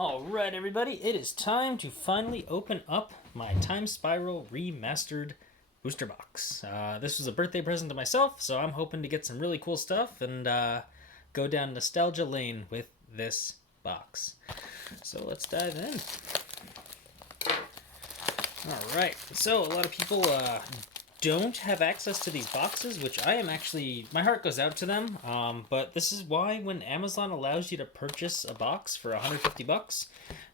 Alright, everybody, it is time to finally open up my Time Spiral Remastered booster box. This was a birthday present to myself, so I'm hoping to get some really cool stuff and go down nostalgia lane with this box. So let's dive in. Alright, so a lot of people don't have access to these boxes, which I am actually, my heart goes out to them, but this is why when Amazon allows you to purchase a box for 150 bucks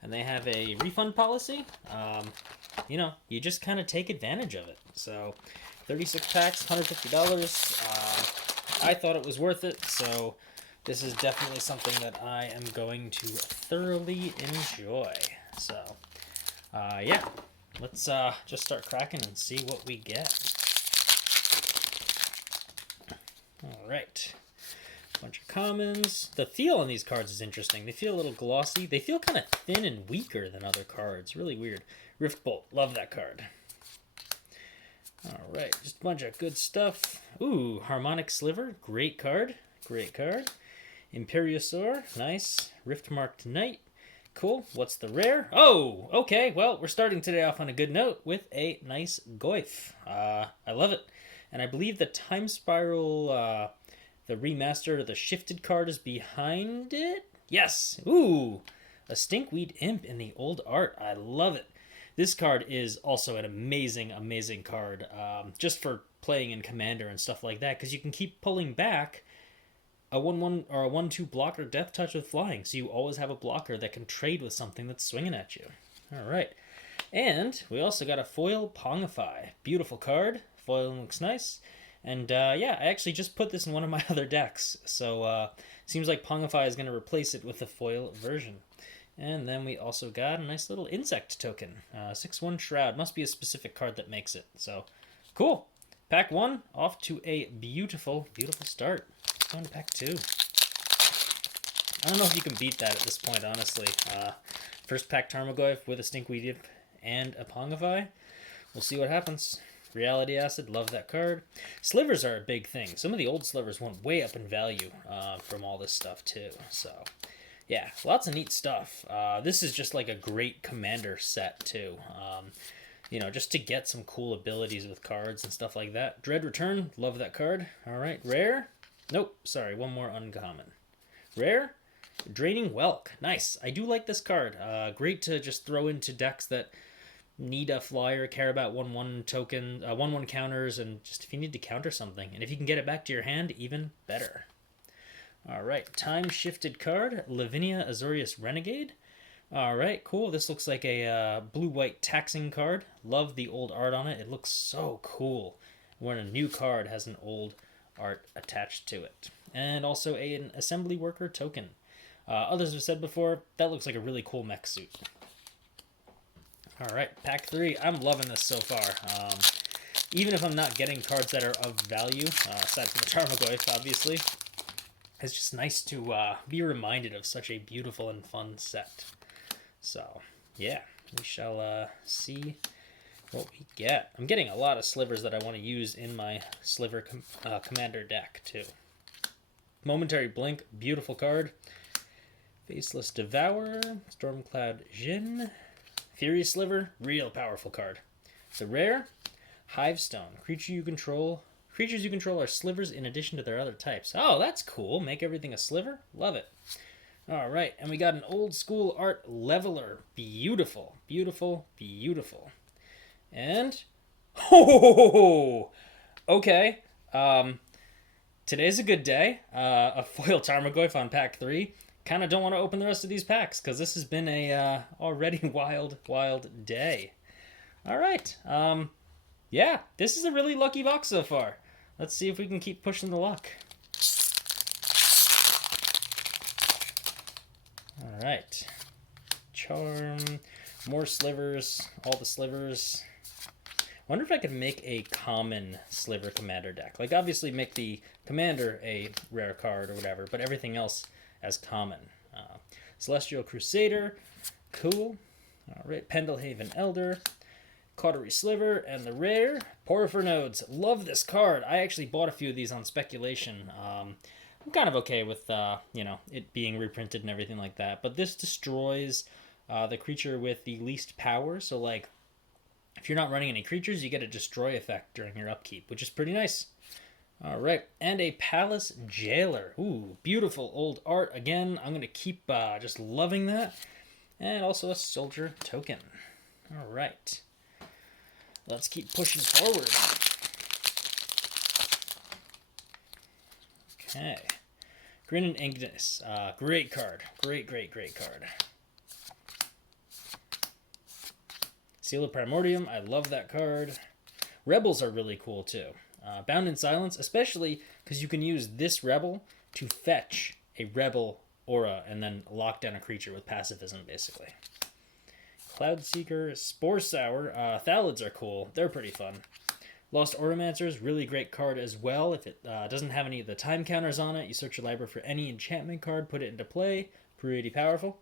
and they have a refund policy, you know, you just kind of take advantage of it. So 36 packs, $150. I thought it was worth it, so this is definitely something that I am going to thoroughly enjoy. So yeah, let's just start cracking and see what we get. Alright, bunch of commons. The feel on these cards is interesting. They feel a little glossy. They feel kind of thin and weaker than other cards. Really weird. Rift Bolt, love that card. Alright, just a bunch of good stuff. Ooh, Pulmonic Sliver, great card. Great card. Imperiosaur, nice. Rift-marked Knight. Cool. What's the rare? Oh, okay. Well, we're starting today off on a good note with a nice Goyf. I love it. And I believe the Time Spiral, the remastered or the shifted card is behind it? Yes! Ooh! A Stinkweed Imp in the old art. I love it. This card is also an amazing, amazing card. Just for playing in Commander and stuff like that, because you can keep pulling back a 1/1 or a 1/2 blocker Death Touch with flying, so you always have a blocker that can trade with something that's swinging at you. Alright. And we also got a foil Pongify. Beautiful card. Foil looks nice. And yeah, I actually just put this in one of my other decks. So seems like Pongify is going to replace it with the foil version. And then we also got a nice little insect token. 6/1 Shroud. Must be a specific card that makes it. So cool. Pack 1 off to a beautiful, beautiful start. Let's go into pack 2. I don't know if you can beat that at this point, honestly. First pack Tarmogoyf with a Stinkweed Imp and a Pongify. We'll see what happens. Reality Acid, love that card. Slivers are a big thing. Some of the old slivers went way up in value from all this stuff too. So yeah, lots of neat stuff. This is just like a great commander set too. You know, just to get some cool abilities with cards and stuff like that. Dread Return, love that card. Alright, rare. Nope, sorry, one more uncommon. Rare, Draining Whelk. Nice. I do like this card. Great to just throw into decks that need a flyer, care about 1/1 token, 1/1 counters, and just if you need to counter something. And if you can get it back to your hand, even better. Alright, time shifted card, Lavinia Azorius Renegade. Alright, cool. This looks like a blue-white taxing card. Love the old art on it. It looks so cool when a new card has an old art attached to it. And also an assembly worker token. Others have said before, that looks like a really cool mech suit. Alright, pack 3. I'm loving this so far. Even if I'm not getting cards that are of value, aside from the Tarmogoyf, obviously, it's just nice to be reminded of such a beautiful and fun set. So, yeah, we shall see what we get. I'm getting a lot of slivers that I want to use in my sliver commander deck, too. Momentary Blink, beautiful card. Faceless Devourer, Stormcloud Jin. Furious Sliver, real powerful card. The rare, Hivestone. Creatures you control are slivers in addition to their other types. Oh, that's cool. Make everything a sliver. Love it. Alright, and we got an old school art Leveler. Beautiful, beautiful, beautiful. And, oh, okay. Today's a good day. A foil Tarmogoyf on pack 3. Kind of don't want to open the rest of these packs because this has been a already wild, wild day. All right. Yeah, this is a really lucky box so far. Let's see if we can keep pushing the luck. All right. Charm, more slivers, all the slivers. Wonder if I could make a common sliver commander deck. Like, obviously make the commander a rare card or whatever, but everything else as common. Celestial Crusader, cool. Alright, Pendelhaven Elder, Cautery Sliver, and the rare, Porifer Nodes. Love this card. I actually bought a few of these on speculation. I'm kind of okay with, you know, it being reprinted and everything like that. But this destroys the creature with the least power. So, like, if you're not running any creatures, you get a destroy effect during your upkeep, which is pretty nice. All right, and a Palace Jailer. Ooh, beautiful old art. Again, I'm going to keep just loving that. And also a Soldier token. All right. Let's keep pushing forward. Okay. Grin and Ignis. Great card. Great card. Seal of Primordium. I love that card. Rebels are really cool too. Bound in Silence, especially because you can use this Rebel to fetch a Rebel aura and then lock down a creature with pacifism, basically. Cloudseeker, Spore Sour. Thalids are cool. They're pretty fun. Lost Auramancers, really great card as well. If it doesn't have any of the time counters on it, you search your library for any enchantment card, put it into play. Pretty powerful.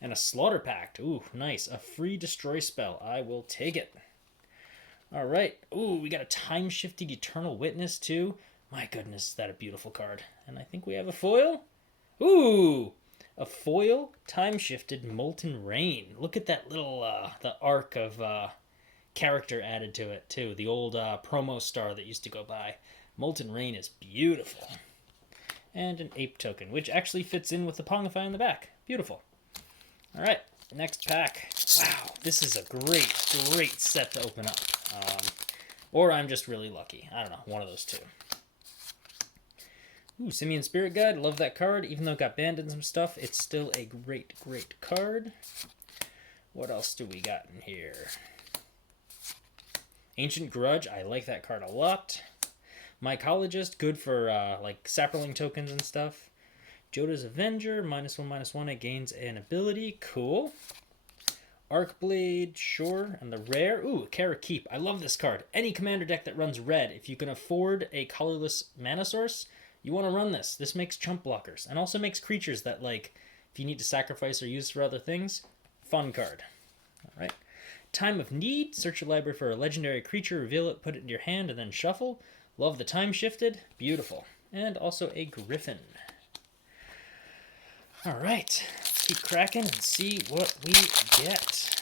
And a Slaughter Pact. Ooh, nice. A free destroy spell. I will take it. Alright. Ooh, we got a time-shifted Eternal Witness, too. My goodness, is that a beautiful card. And I think we have a foil. Ooh! A foil time-shifted Molten Rain. Look at that little, the arc of character added to it, too. The old promo star that used to go by. Molten Rain is beautiful. And an Ape token, which actually fits in with the Pongify in the back. Beautiful. Alright, next pack. Wow, this is a great set to open up. Or I'm just really lucky. I don't know, one of those two. Ooh, Simian Spirit Guide. Love that card. Even though it got banned in some stuff, it's still a great card. What else do we got in here? Ancient Grudge. I like that card a lot. Mycologist. Good for like Saproling tokens and stuff. Joda's Avenger. -1/-1. It gains an ability. Cool. Arcblade, sure, and the rare. Ooh, Kara Keep. I love this card. Any commander deck that runs red, if you can afford a colorless mana source, you want to run this. This makes chump blockers, and also makes creatures that, like, if you need to sacrifice or use for other things, fun card. All right. Time of Need. Search your library for a legendary creature, reveal it, put it in your hand, and then shuffle. Love the time shifted. Beautiful. And also a Griffin. All right. Keep cracking and see what we get.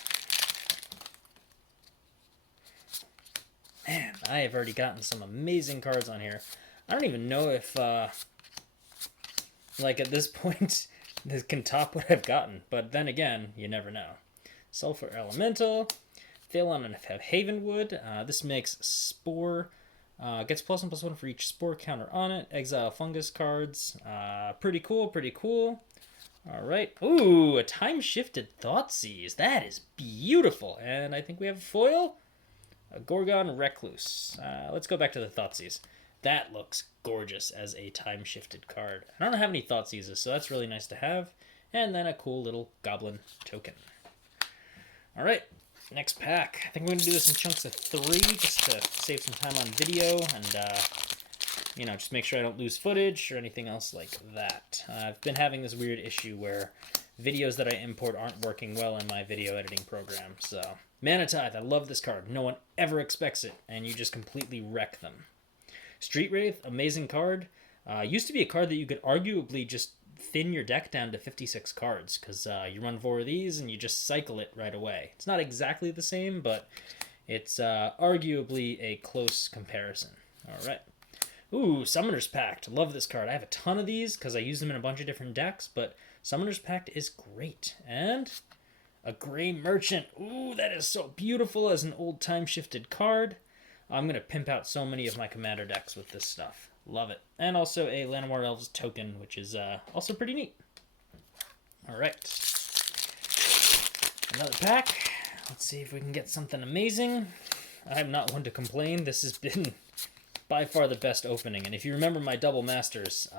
Man, I have already gotten some amazing cards on here. I don't even know if, like, at this point, this can top what I've gotten. But then again, you never know. Sulfur Elemental. Thalon and Havenwood. This makes Spore. Gets +1/+1 for each Spore counter on it. Exile Fungus cards. Pretty cool. Alright. Ooh, a time-shifted Thoughtseize. That is beautiful. And I think we have a foil. A Gorgon Recluse. Let's go back to the Thoughtseize. That looks gorgeous as a time-shifted card. I don't have any Thoughtseizes, so that's really nice to have. And then a cool little Goblin token. Alright, next pack. I think we're going to do this in chunks of 3 just to save some time on video and you know, just make sure I don't lose footage or anything else like that. I've been having this weird issue where videos that I import aren't working well in my video editing program. So, Mana Tithe, I love this card. No one ever expects it, and you just completely wreck them. Street Wraith, amazing card. Used to be a card that you could arguably just thin your deck down to 56 cards, because you run 4 of these and you just cycle it right away. It's not exactly the same, but it's arguably a close comparison. All right. Ooh, Summoner's Pact. Love this card. I have a ton of these because I use them in a bunch of different decks, but Summoner's Pact is great. And a Grey Merchant. Ooh, that is so beautiful as an old time-shifted card. I'm going to pimp out so many of my commander decks with this stuff. Love it. And also a Llanowar Elves token, which is also pretty neat. All right. Another pack. Let's see if we can get something amazing. I'm not one to complain. This has been by far the best opening, and if you remember my double masters,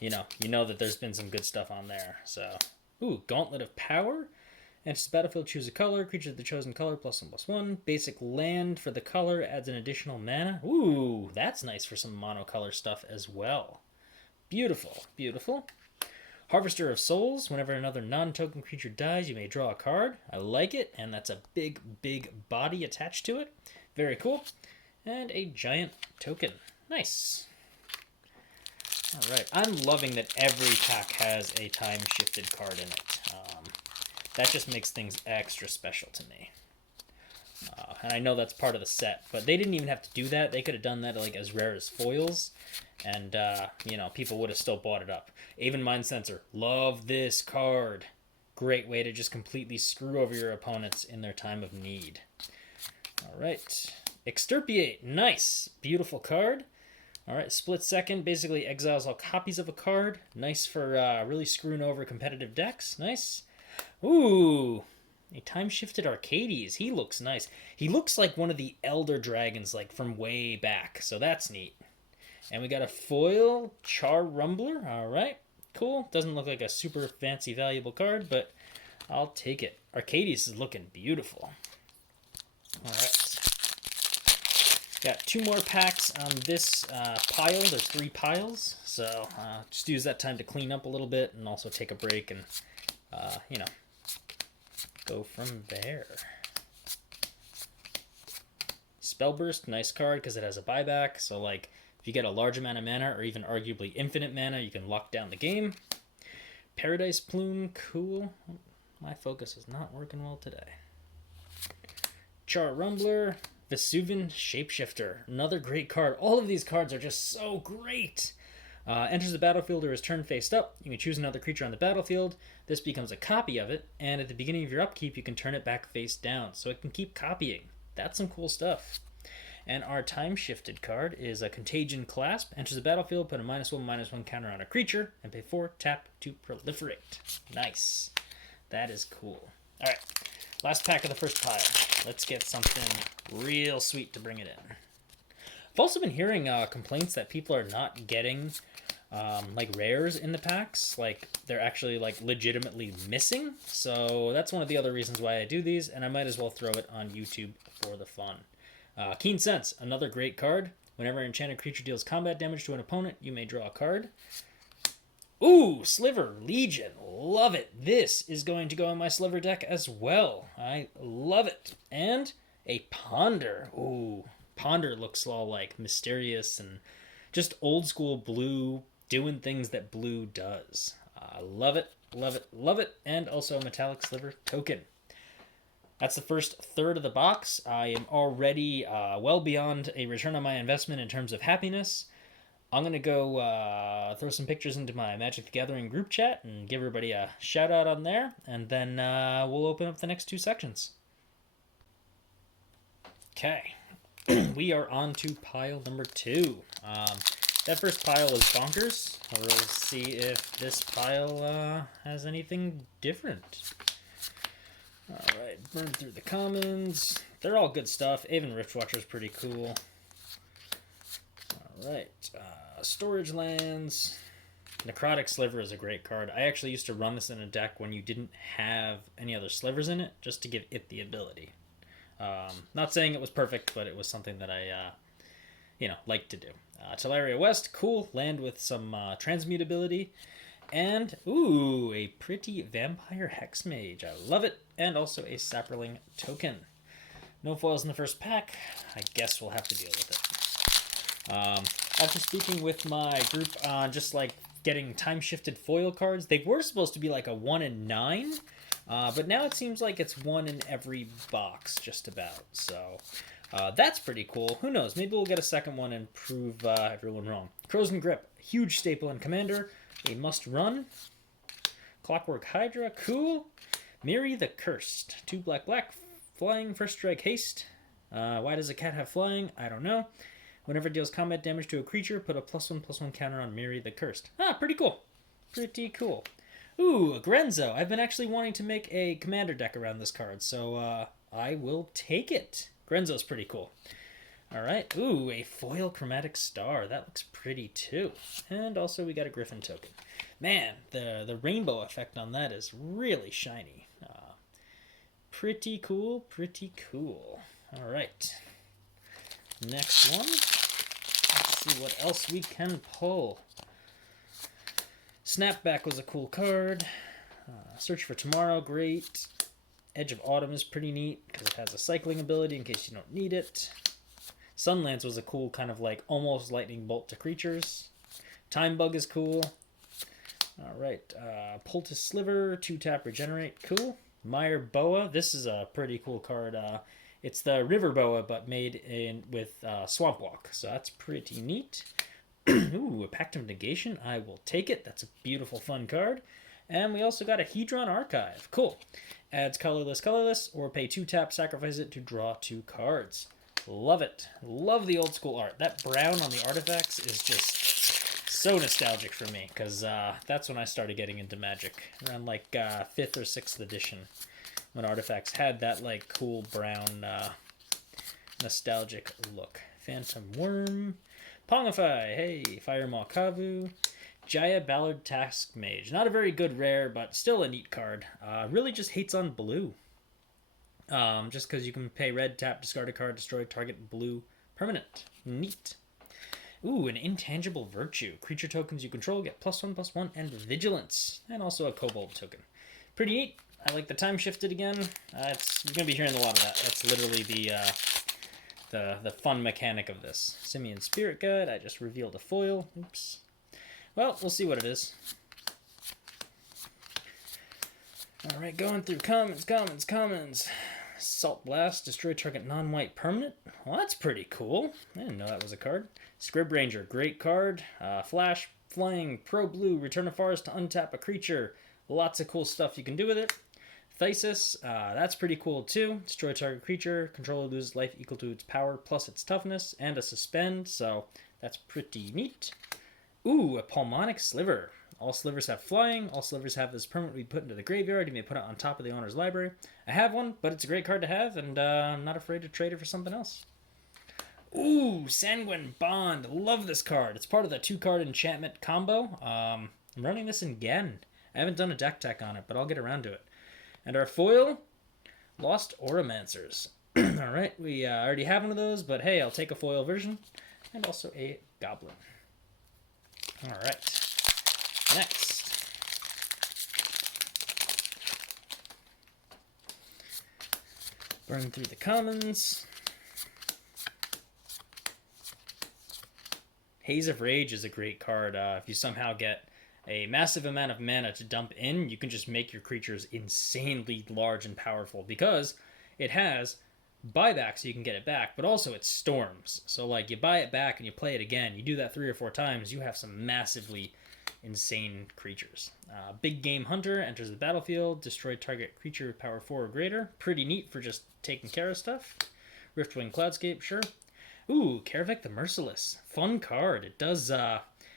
you know that there's been some good stuff on there. So, ooh, Gauntlet of Power. Enters the battlefield, choose a color. Creature of the chosen color, +1/+1. Basic land for the color adds an additional mana. Ooh, that's nice for some monocolor stuff as well. Beautiful. Harvester of Souls. Whenever another non-token creature dies, you may draw a card. I like it, and that's a big body attached to it. Very cool. And a giant token. Nice. All right, I'm loving that every pack has a time-shifted card in it. That just makes things extra special to me. And I know that's part of the set, but they didn't even have to do that. They could have done that like as rare as foils, and you know, people would have still bought it up. Aven Mind Sensor, love this card. Great way to just completely screw over your opponents in their time of need. All right, Extirpiate, nice, beautiful card. All right, Split Second basically exiles all copies of a card. Nice for really screwing over competitive decks. Nice. Ooh, a time-shifted Arcades. He looks nice. He looks like one of the Elder Dragons, like from way back. So that's neat. And we got a foil Char Rumbler. All right, cool. Doesn't look like a super fancy, valuable card, but I'll take it. Arcades is looking beautiful. All right. Got 2 more packs on this pile. There's 3 piles. So just use that time to clean up a little bit and also take a break and, you know, go from there. Spellburst, nice card because it has a buyback. So, like, if you get a large amount of mana or even arguably infinite mana, you can lock down the game. Paradise Plume, cool. My focus is not working well today. Char Rumbler, Vesuvian Shapeshifter, another great card. All of these cards are just so great. Enters the battlefield or is turned faced up. You can choose another creature on the battlefield. This becomes a copy of it, and at the beginning of your upkeep, you can turn it back face down, so it can keep copying. That's some cool stuff. And our time-shifted card is a Contagion Clasp. Enters the battlefield, put a -1/-1 counter on a creature, and pay 4, tap to proliferate. Nice. That is cool. All right, last pack of the first pile. Let's get something real sweet to bring it in. I've also been hearing complaints that people are not getting like rares in the packs. Like, they're actually like legitimately missing. So that's one of the other reasons why I do these, and I might as well throw it on YouTube for the fun. Keen Sense, another great card. Whenever an enchanted creature deals combat damage to an opponent, you may draw a card. Ooh, Sliver Legion. Love it. This is going to go in my Sliver deck as well. I love it. And a Ponder. Ooh, Ponder looks all like mysterious and just old school blue, doing things that blue does. Love it, love it, love it. And also a Metallic Sliver token. That's the first third of the box. I am already well beyond a return on my investment in terms of happiness. I'm going to go throw some pictures into my Magic the Gathering group chat and give everybody a shout out on there. And then we'll open up the next 2 sections. Okay. We are on to pile number 2. That first pile is bonkers. We'll see if this pile has anything different. Alright, burn through the commons. They're all good stuff. Aven Riftwatcher is pretty cool. Alright, storage lands. Necrotic Sliver is a great card. I actually used to run this in a deck when you didn't have any other slivers in it, just to give it the ability. Not saying it was perfect, but it was something that I, liked to do. Teleria West, cool. Land with some transmutability. And, ooh, a pretty Vampire Hexmage. I love it. And also a Saproling token. No foils in the first pack. I guess we'll have to deal with it. After speaking with my group on just like getting time-shifted foil cards, they were supposed to be like a 1 in 9. But now it seems like it's 1 in every box, just about. So that's pretty cool. Who knows? Maybe we'll get a second one and prove everyone wrong. Crows and Grip, huge staple in Commander. A must-run. Clockwork Hydra, cool. Miri the Cursed, 2 black, flying, first strike, haste. Why does a cat have flying? I don't know. Whenever it deals combat damage to a creature, put a +1/+1 counter on Miri the Cursed. Pretty cool. Pretty cool. Ooh, a Grenzo. I've been actually wanting to make a commander deck around this card, so I will take it. Grenzo's pretty cool. Alright, ooh, a foil Chromatic Star. That looks pretty too. And also we got a Griffin token. Man, the rainbow effect on that is really shiny. Pretty cool, pretty cool. Alright. Next one. Let's see what else we can pull. Snapback was a cool card. Search for Tomorrow, great. Edge of Autumn is pretty neat because it has a cycling ability in case you don't need it. Sunlance was a cool kind of like almost lightning bolt to creatures. Time Bug is cool. All right, Pulmonic Sliver, 2-tap regenerate, cool. Meyer Boa, this is a pretty cool card. It's the River Boa, but made in with Swamp Walk, so that's pretty neat. Ooh, a Pact of Negation, I will take it. That's a beautiful, fun card. And we also got a Hedron Archive, cool. Adds colorless, or pay 2-tap, sacrifice it to draw 2 cards. Love it. Love the old school art. That brown on the artifacts is just so nostalgic for me, because that's when I started getting into Magic, around like 5th or 6th edition, when artifacts had that like cool brown nostalgic look. Phantom Worm, Pongify, hey, Firemaw Kavu, Jaya Ballard Task Mage. Not a very good rare, but still a neat card. Really just hates on blue. Just because you can pay red, tap, discard a card, destroy target blue permanent. Neat. Ooh, an Intangible Virtue. Creature tokens you control get +1/+1 and Vigilance. And also a Kobold token. Pretty neat. I like the time shifted again. You're going to be hearing a lot of that. That's literally the fun mechanic of this. Simian Spirit Guide. I just revealed a foil. Oops. Well, we'll see what it is. Alright, going through commons. Salt Blast, destroy target non-white permanent. Well, that's pretty cool. I didn't know that was a card. Scrib Ranger, great card. Flash, Flying, Pro Blue, return a forest to untap a creature. Lots of cool stuff you can do with it. Thesis, that's pretty cool too. Destroy target creature, controller loses life equal to its power plus its toughness, and a suspend, so that's pretty neat. Ooh, a Pulmonic Sliver. All slivers have flying. All slivers have this permanently put into the graveyard. You may put it on top of the owner's library. I have one, but it's a great card to have, and I'm not afraid to trade it for something else. Ooh, Sanguine Bond. Love this card. It's part of the 2-card enchantment combo. I'm running this again. I haven't done a deck tech on it, but I'll get around to it. And our foil, Lost Auramancers. Alright, we already have one of those, but hey, I'll take a foil version. And also a Goblin. Alright. Next. Burn through the commons. Haze of Rage is a great card. If you somehow get a massive amount of mana to dump in, you can just make your creatures insanely large and powerful, because it has buyback so you can get it back, but also it storms. So like you buy it back and you play it again, you do that 3 or 4 times, you have some massively insane creatures. Big Game Hunter enters the battlefield, destroy target creature power 4 or greater. Pretty neat for just taking care of stuff. Riftwing Cloudscape, sure. Ooh, Karavek the Merciless. Fun card. It does,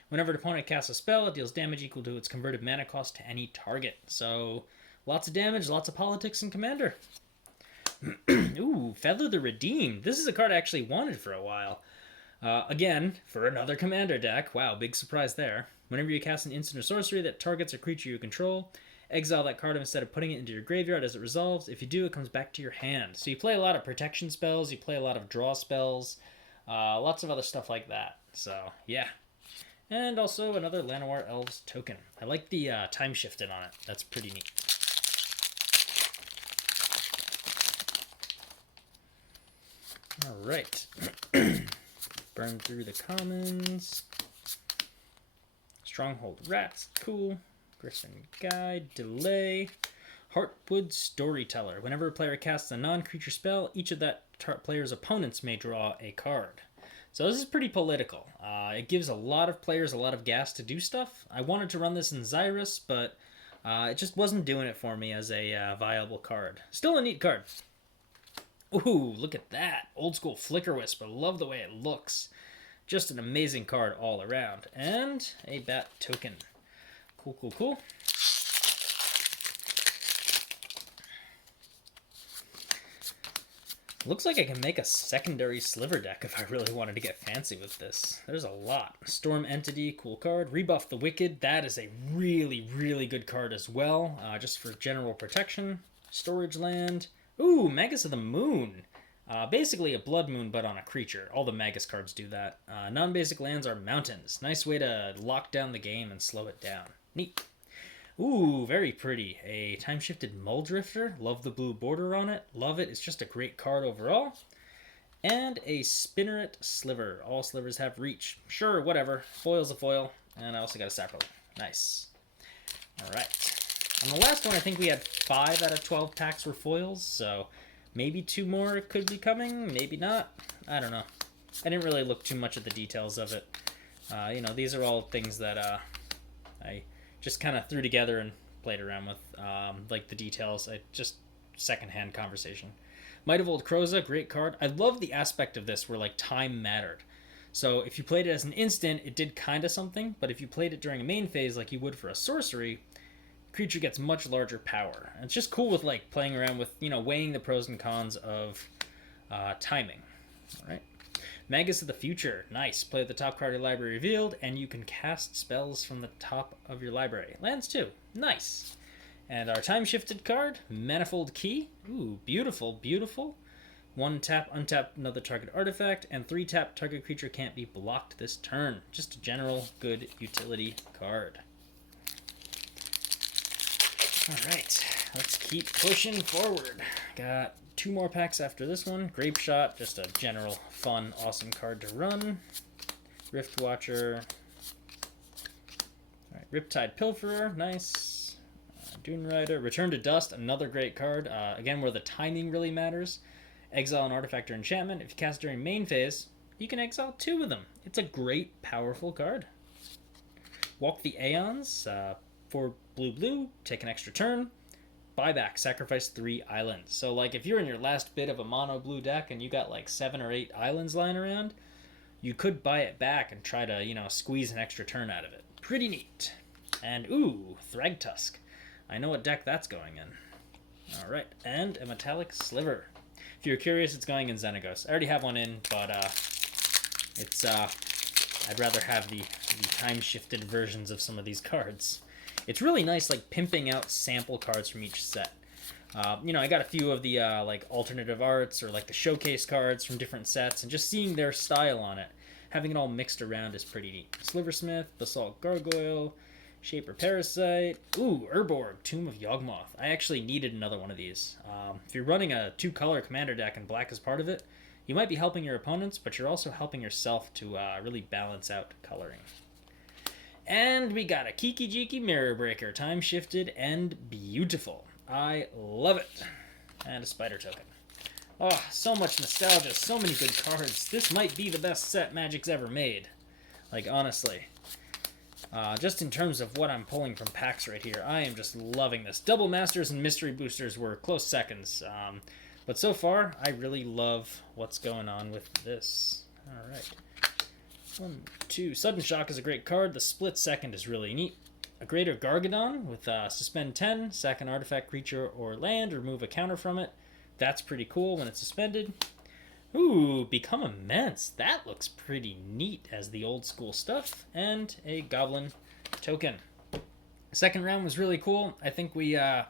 whenever an opponent casts a spell, it deals damage equal to its converted mana cost to any target. So, lots of damage, lots of politics in Commander. Ooh, Feather the Redeemed. This is a card I actually wanted for a while. Again, for another Commander deck. Wow, big surprise there. Whenever you cast an instant or sorcery that targets a creature you control, exile that card instead of putting it into your graveyard as it resolves. If you do, it comes back to your hand. So you play a lot of protection spells, you play a lot of draw spells, lots of other stuff like that. So, yeah. And also another Llanowar Elves token. I like the time shifted on it. That's pretty neat. Alright. Burn through the commons. Stronghold Rats, cool. Griffin Guide, Delay. Heartwood Storyteller. Whenever a player casts a non-creature spell, each of that player's opponents may draw a card. So this is pretty political. It gives a lot of players a lot of gas to do stuff. I wanted to run this in Xyrus, but it just wasn't doing it for me as a viable card. Still a neat card. Ooh, look at that. Old school Flicker Wisp. I love the way it looks. Just an amazing card all around. And a Bat token. Cool, cool, cool. Looks like I can make a secondary Sliver deck if I really wanted to get fancy with this. There's a lot. Storm Entity, cool card. Rebuff the Wicked. That is a really, really good card as well. Just for general protection. Storage Land. Ooh, Magus of the Moon. Basically a Blood Moon, but on a creature. All the Magus cards do that. Non-basic lands are mountains. Nice way to lock down the game and slow it down. Neat. Ooh, very pretty. A time-shifted Muldrifter. Love the blue border on it. Love it. It's just a great card overall. And a Spinneret Sliver. All slivers have reach. Sure, whatever. Foil's a foil. And I also got a Saprola. Nice. All right. On the last one, I think we had 5 out of 12 packs were foils, so maybe 2 more could be coming, maybe not. I don't know. I didn't really look too much at the details of it. You know, these are all things that I just kind of threw together and played around with. Like the details, just secondhand conversation. Might of Old Kroza, great card. I love the aspect of this where like time mattered. So if you played it as an instant, it did kind of something, but if you played it during a main phase like you would for a sorcery, creature gets much larger power. And it's just cool with like playing around with, you know, weighing the pros and cons of timing. All right. Magus of the Future. Nice. Play the top card of your library revealed, and you can cast spells from the top of your library. Lands too. Nice. And our time-shifted card, Manifold Key. Ooh, beautiful, beautiful. 1 tap, untap another target artifact, and 3 tap, target creature can't be blocked this turn. Just a general good utility card. Alright, let's keep pushing forward. Got 2 more packs after this one. Grape Shot, just a general, fun, awesome card to run. Rift Watcher. Alright, Riptide Pilferer, nice. Dune Rider. Return to Dust, another great card. Again, where the timing really matters. Exile an artifact or enchantment. If you cast during main phase, you can exile 2 of them. It's a great, powerful card. Walk the Aeons. 4 blue, take an extra turn. Buyback, sacrifice 3 islands. So, like, if you're in your last bit of a mono blue deck and you got like 7 or 8 islands lying around, you could buy it back and try to, you know, squeeze an extra turn out of it. Pretty neat. And, ooh, Thragtusk. I know what deck that's going in. Alright, and a Metallic Sliver. If you're curious, it's going in Xenagos. I already have one in, but it's I'd rather have the time-shifted versions of some of these cards. It's really nice, like, pimping out sample cards from each set. You know, I got a few of the, like, alternative arts or, like, the showcase cards from different sets, and just seeing their style on it, having it all mixed around is pretty neat. Sliversmith, Basalt Gargoyle, Shaper Parasite. Ooh, Urborg, Tomb of Yawgmoth. I actually needed another one of these. If you're running a 2-color commander deck and black is part of it, you might be helping your opponents, but you're also helping yourself to really balance out coloring. And we got a Kiki Jiki Mirror Breaker, time-shifted and beautiful. I love it. And a Spider Token. Oh, so much nostalgia, so many good cards. This might be the best set Magic's ever made. Like, honestly. Just in terms of what I'm pulling from packs right here, I am just loving this. Double Masters and Mystery Boosters were close seconds. But so far, I really love what's going on with this. Alright. 1, 2. Sudden Shock is a great card. The Split Second is really neat. A Greater Gargadon with Suspend 10, sack an artifact, creature, or land, remove a counter from it. That's pretty cool when it's suspended. Ooh, Become Immense. That looks pretty neat as the old school stuff. And a Goblin token. Second round was really cool. I think we had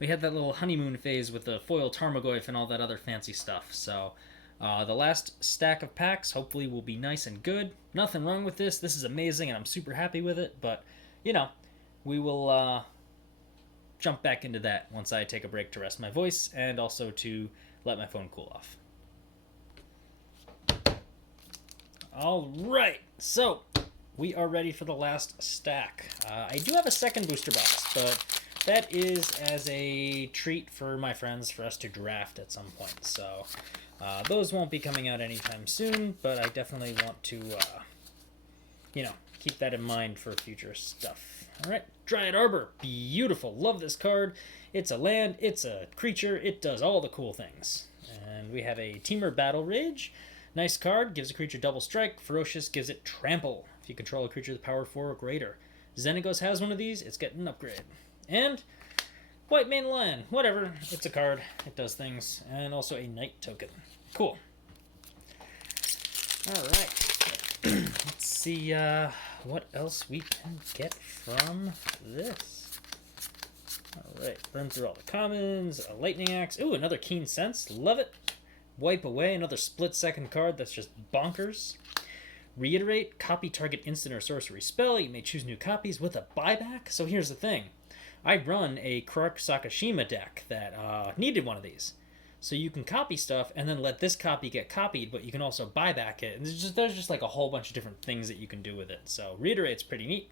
that little honeymoon phase with the foil Tarmogoyf and all that other fancy stuff. So the last stack of packs hopefully will be nice and good. Nothing wrong with this. This is amazing and I'm super happy with it. But, you know, we will jump back into that once I take a break to rest my voice and also to let my phone cool off. Alright, so we are ready for the last stack. I do have a second booster box, but that is as a treat for my friends for us to draft at some point. So those won't be coming out anytime soon, but I definitely want to, you know, keep that in mind for future stuff. Alright, Dryad Arbor. Beautiful. Love this card. It's a land, it's a creature, it does all the cool things. And we have a Temur Battle Rage. Nice card, gives a creature double strike. Ferocious gives it trample if you control a creature with power 4 or greater. Xenagos has one of these, it's getting an upgrade. And White Mane Lion, whatever, it's a card, it does things. And also a Knight token. Cool. Alright, let's see what else we can get from this. Alright, run through all the commons, a Lightning Axe. Ooh, another Keen Sense, love it. Wipe Away, another split second card that's just bonkers. Reiterate, copy target instant or sorcery spell. You may choose new copies with a buyback. So here's the thing. I run a Kark Sakashima deck that needed one of these. So you can copy stuff and then let this copy get copied, but you can also buy back it. And there's just like a whole bunch of different things that you can do with it. So Reiterate's pretty neat.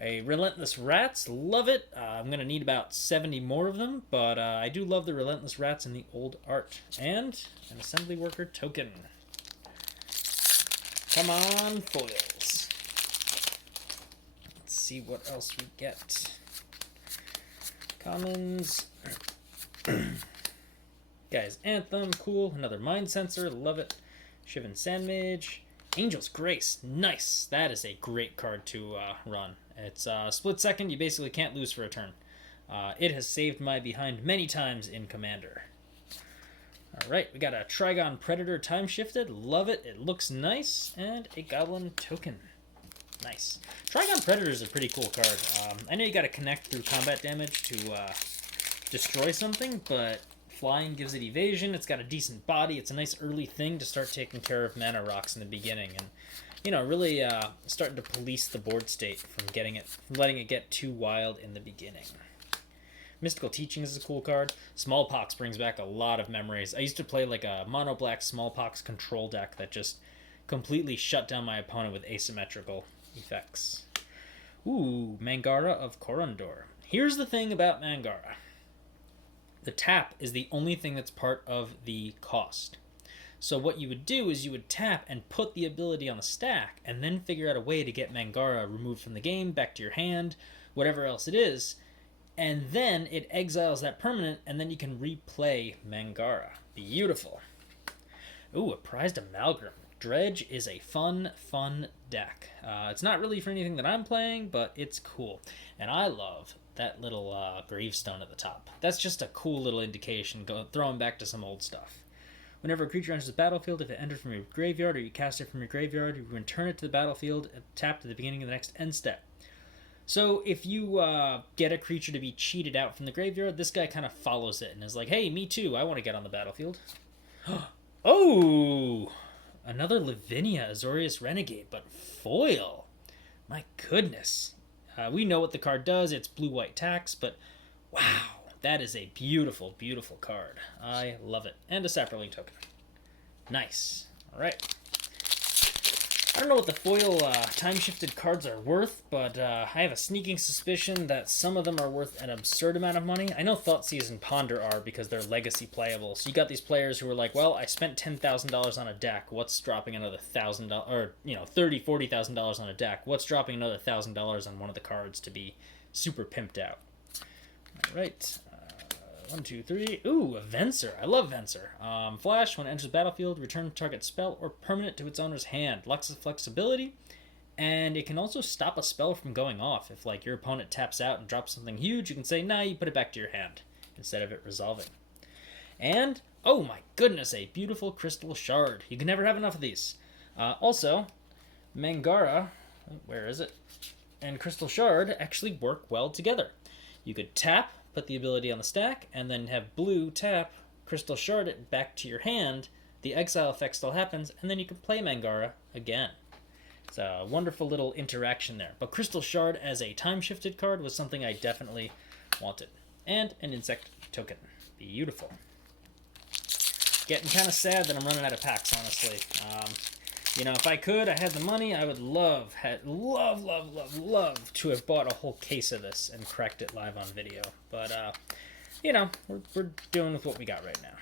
A Relentless Rats, love it. I'm going to need about 70 more of them, but I do love the Relentless Rats in the old art. And an Assembly Worker token. Come on, foils. Let's see what else we get. Commons. Guys, Anthem, cool. Another Mind Sensor, love it. Shivan Sandmage. Angel's Grace, nice. That is a great card to run. It's split second, you basically can't lose for a turn. It has saved my behind many times in Commander. Alright, we got a Trigon Predator time shifted, love it. It looks nice, and a Goblin token. Nice. Trigon Predator is a pretty cool card. I know you gotta connect through combat damage to destroy something, but flying gives it evasion. It's got a decent body. It's a nice early thing to start taking care of mana rocks in the beginning, and really starting to police the board state from letting it get too wild in the beginning. Mystical Teachings is a cool card. Smallpox brings back a lot of memories. I used to play like a mono black Smallpox control deck that just completely shut down my opponent with asymmetrical effects. Ooh, Mangara of Corondor. Here's the thing about Mangara. The tap is the only thing that's part of the cost. So what you would do is you would tap and put the ability on the stack, and then figure out a way to get Mangara removed from the game, back to your hand, whatever else it is, and then it exiles that permanent, and then you can replay Mangara. Beautiful. Ooh, a Prized Amalgam. Dredge is a fun deck. It's not really for anything that I'm playing, but it's cool. And I love that little gravestone at the top. That's just a cool little indication, throwing back to some old stuff. Whenever a creature enters the battlefield, if it enters from your graveyard or you cast it from your graveyard, you return it to the battlefield and tap to the beginning of the next end step. So if you get a creature to be cheated out from the graveyard, this guy kind of follows it and is like, hey, me too, I want to get on the battlefield. Oh! Another Lavinia Azorius Renegade, but foil. My goodness. We know what the card does. It's blue-white tax, but wow, that is a beautiful, beautiful card. I love it. And a Saproling token. Nice. All right. I don't know what the foil time-shifted cards are worth, but I have a sneaking suspicion that some of them are worth an absurd amount of money. I know Thoughtseize and Ponder are because they're legacy playable. So you got these players who are like, well, I spent $10,000 on a deck. What's dropping another $1,000 or $30,000, $40,000 on a deck? What's dropping another $1,000 on one of the cards to be super pimped out? All right. 1, 2, 3. Ooh, a Venser. I love Venser. Flash, when it enters the battlefield, return target spell or permanent to its owner's hand. Locks of flexibility, and it can also stop a spell from going off. If like your opponent taps out and drops something huge, you can say, nah, you put it back to your hand instead of it resolving. And, oh my goodness, a beautiful Crystal Shard. You can never have enough of these. Also, Mangara, where is it? And Crystal Shard actually work well together. You could tap, put the ability on the stack, and then have blue tap, Crystal Shard it back to your hand. The exile effect still happens, and then you can play Mangara again. It's a wonderful little interaction there. But Crystal Shard as a time-shifted card was something I definitely wanted. And an insect token. Beautiful. Getting kind of sad that I'm running out of packs, honestly. If I could, I had the money, I would love to have bought a whole case of this and cracked it live on video. But, we're doing with what we got right now.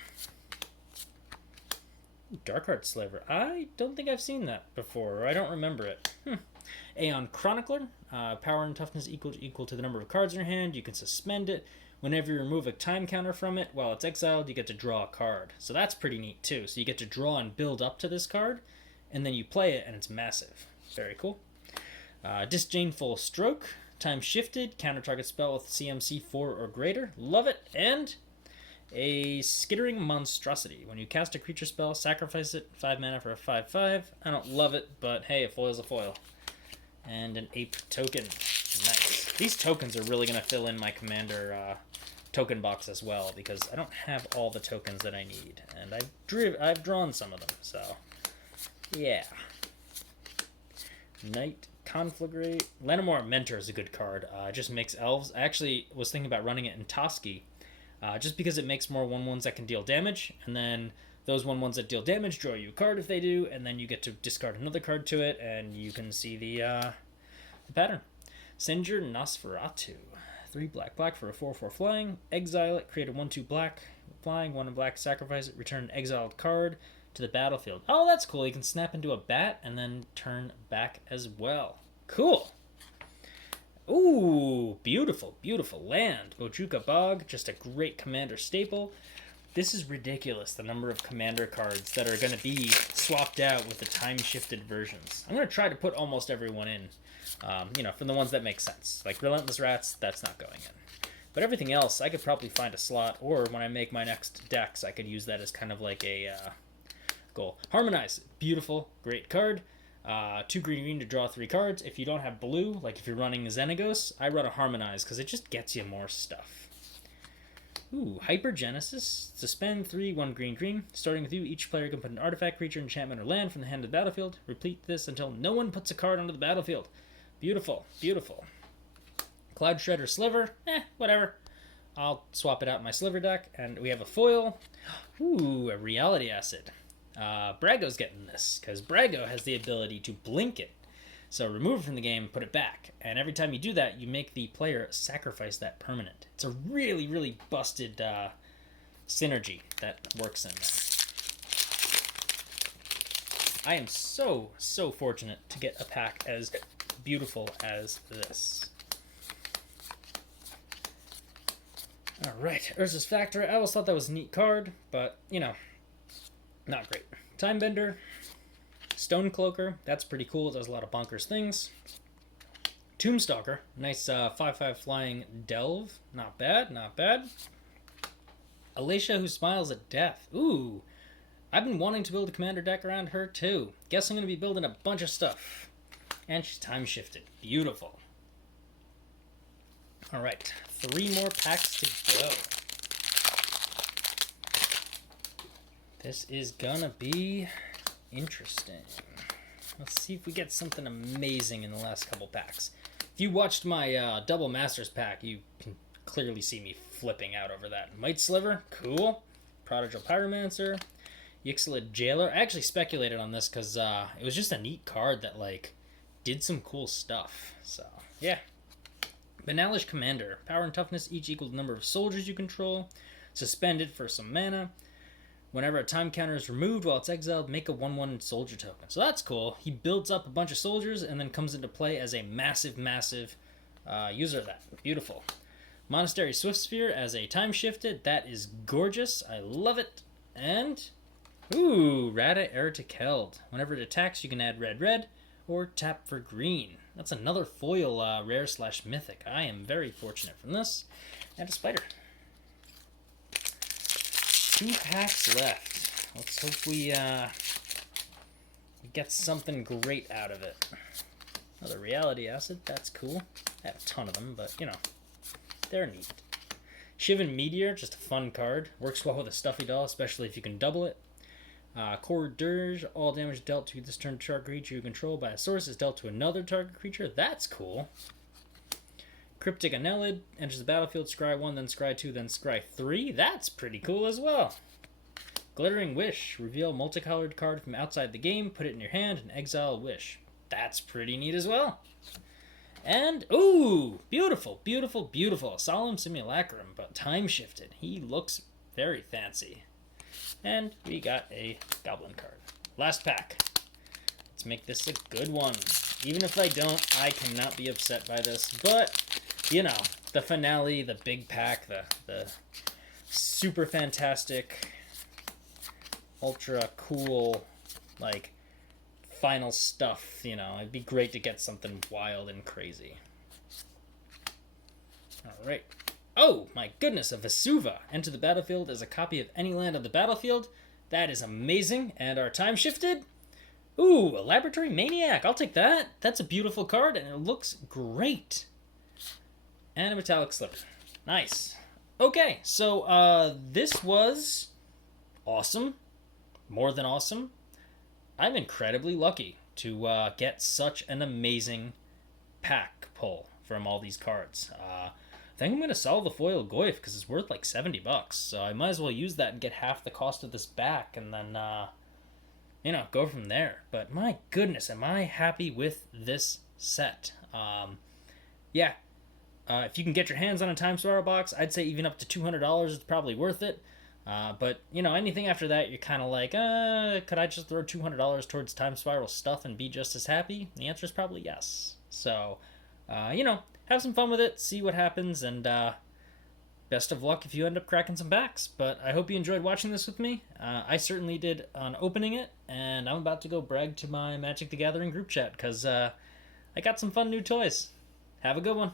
Darkheart Slaver. I don't think I've seen that before, or I don't remember it. Aeon Chronicler. Power and toughness equal to the number of cards in your hand. You can suspend it. Whenever you remove a time counter from it, while it's exiled, you get to draw a card. So that's pretty neat, too. So you get to draw and build up to this card, and then you play it, and it's massive. Very cool. Disdainful Stroke. Time shifted. Counter target spell with CMC 4 or greater. Love it. And a Skittering Monstrosity. When you cast a creature spell, sacrifice it. 5 mana for a 5/5. I don't love it, but hey, a foil's a foil. And an Ape token. Nice. These tokens are really going to fill in my Commander token box as well, because I don't have all the tokens that I need. And I've drawn some of them, so yeah. Knight Conflagrate. Lenamore Mentor is a good card. It just makes elves. I actually was thinking about running it in Toski, just because it makes more 1/1s that can deal damage, and then those 1/1s that deal damage draw you a card if they do, and then you get to discard another card to it, and you can see the pattern. Singer Nosferatu. 3 black for a 4/4 flying. Exile it, create a 1/2 black flying, 1 black, sacrifice it, return an exiled card to the battlefield. Oh, that's cool. You can snap into a bat and then turn back as well. Cool. Ooh, beautiful, beautiful land. Bojuka Bog, just a great commander staple. This is ridiculous, the number of commander cards that are going to be swapped out with the time-shifted versions. I'm going to try to put almost everyone in, from the ones that make sense. Like Relentless Rats, that's not going in. But everything else, I could probably find a slot, or when I make my next decks, I could use that as kind of like a goal. Harmonize, beautiful, great card. 2 green to draw 3 cards. If you don't have blue, like if you're running Xenagos, I run a Harmonize because it just gets you more stuff. Ooh, Hypergenesis. Suspend 3, 1 green. Starting with you, each player can put an artifact, creature, enchantment, or land from the hand to the battlefield. Repeat this until no one puts a card onto the battlefield. Beautiful, beautiful. Cloud Shredder Sliver. Whatever. I'll swap it out in my Sliver deck. And we have a foil. Ooh, a Reality Acid. Brago's getting this, because Brago has the ability to blink it. So remove it from the game, put it back. And every time you do that, you make the player sacrifice that permanent. It's a really, really busted synergy that works in there. I am so, so fortunate to get a pack as beautiful as this. Alright, Urza's Factor. I always thought that was a neat card, but, not great. Timebender, Stonecloaker, that's pretty cool. It does a lot of bonkers things. Tombstalker, nice 5/5 flying delve. Not bad, not bad. Alicia Who Smiles at Death. Ooh, I've been wanting to build a commander deck around her too. Guess I'm going to be building a bunch of stuff. And she's time shifted. Beautiful. Alright, 3 more packs to go. This is gonna be interesting. Let's see if we get something amazing in the last couple packs. If you watched my Double Masters pack, you can clearly see me flipping out over that. Might Sliver, cool. Prodigal Pyromancer. Yxlid Jailer. I actually speculated on this because it was just a neat card that, did some cool stuff. So, yeah. Banalish Commander. Power and toughness each equal to the number of soldiers you control. Suspended for some mana. Whenever a time counter is removed while it's exiled, make a 1/1 soldier token. So that's cool. He builds up a bunch of soldiers and then comes into play as a massive, massive user of that. Beautiful. Monastery Swiftsphere as a time shifted. That is gorgeous. I love it. And, ooh, Rada Ertikeld. Whenever it attacks, you can add red, or tap for green. That's another foil rare/mythic. I am very fortunate from this. And a spider. 2 packs left. Let's hope we get something great out of it. Another Reality Acid. That's cool. I have a ton of them, but, they're neat. Shivan Meteor, just a fun card. Works well with a stuffy doll, especially if you can double it. Core Dirge, all damage dealt to this turn to target creature you control by a source is dealt to another target creature. That's cool. Cryptic Anelid, enters the battlefield, scry 1, then scry 2, then scry 3. That's pretty cool as well. Glittering Wish, reveal multicolored card from outside the game, put it in your hand, and exile a wish. That's pretty neat as well. And, ooh, beautiful, beautiful, beautiful. Solemn Simulacrum, but time shifted. He looks very fancy. And we got a Goblin card. Last pack. Let's make this a good one. Even if I don't, I cannot be upset by this. But, the finale, the big pack, the super fantastic, ultra cool, final stuff, it'd be great to get something wild and crazy. Alright. Oh, my goodness, a Vesuva. Enter the battlefield as a copy of any land on the battlefield. That is amazing. And our time shifted. Ooh, a Laboratory Maniac. I'll take that. That's a beautiful card, and it looks great. And a Metallic Sliver. Nice. Okay, so this was awesome. More than awesome. I'm incredibly lucky to get such an amazing pack pull from all these cards. think I'm going to sell the foil Goyf because it's worth like $70. So I might as well use that and get half the cost of this back and then, go from there. But my goodness, am I happy with this set. Yeah. If you can get your hands on a Time Spiral box, I'd say even up to $200 is probably worth it. But, anything after that, you're kind of like, could I just throw $200 towards Time Spiral stuff and be just as happy? The answer is probably yes. So, have some fun with it, see what happens, and best of luck if you end up cracking some backs. But I hope you enjoyed watching this with me. I certainly did on opening it, and I'm about to go brag to my Magic the Gathering group chat, because I got some fun new toys. Have a good one.